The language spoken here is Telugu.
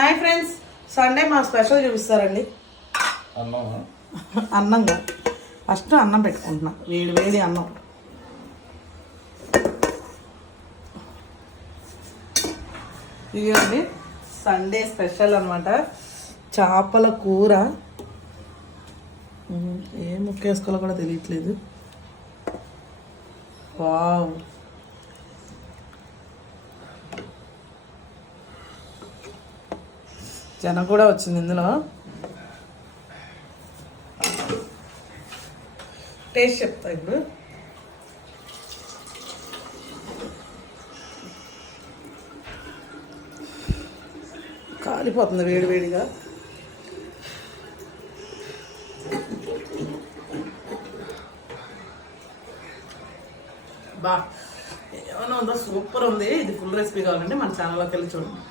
హాయ్ ఫ్రెండ్స్, సండే మా స్పెషల్ చూపిస్తారండి. అన్నంగా ఫస్ట్ అన్నం పెట్టుకుంటున్నా, వేడి వేడి అన్నం. ఇదిగోండి సండే స్పెషల్ అనమాట, చేపల కూర. ఏం ముక్క వేసుకోవాలో కూడా తెలియట్లేదు. వావ్, జనం కూడా వచ్చింది ఇందులో. టేస్ట్ చెప్తా ఇప్పుడు. కాలిపోతుంది వేడి వేడిగా. బా, ఏమైనా ఉందో సూపర్ ఉంది. ఇది ఫుల్ రెసిపీ కావాలంటే మన ఛానల్లోకి వెళ్ళి చూడండి.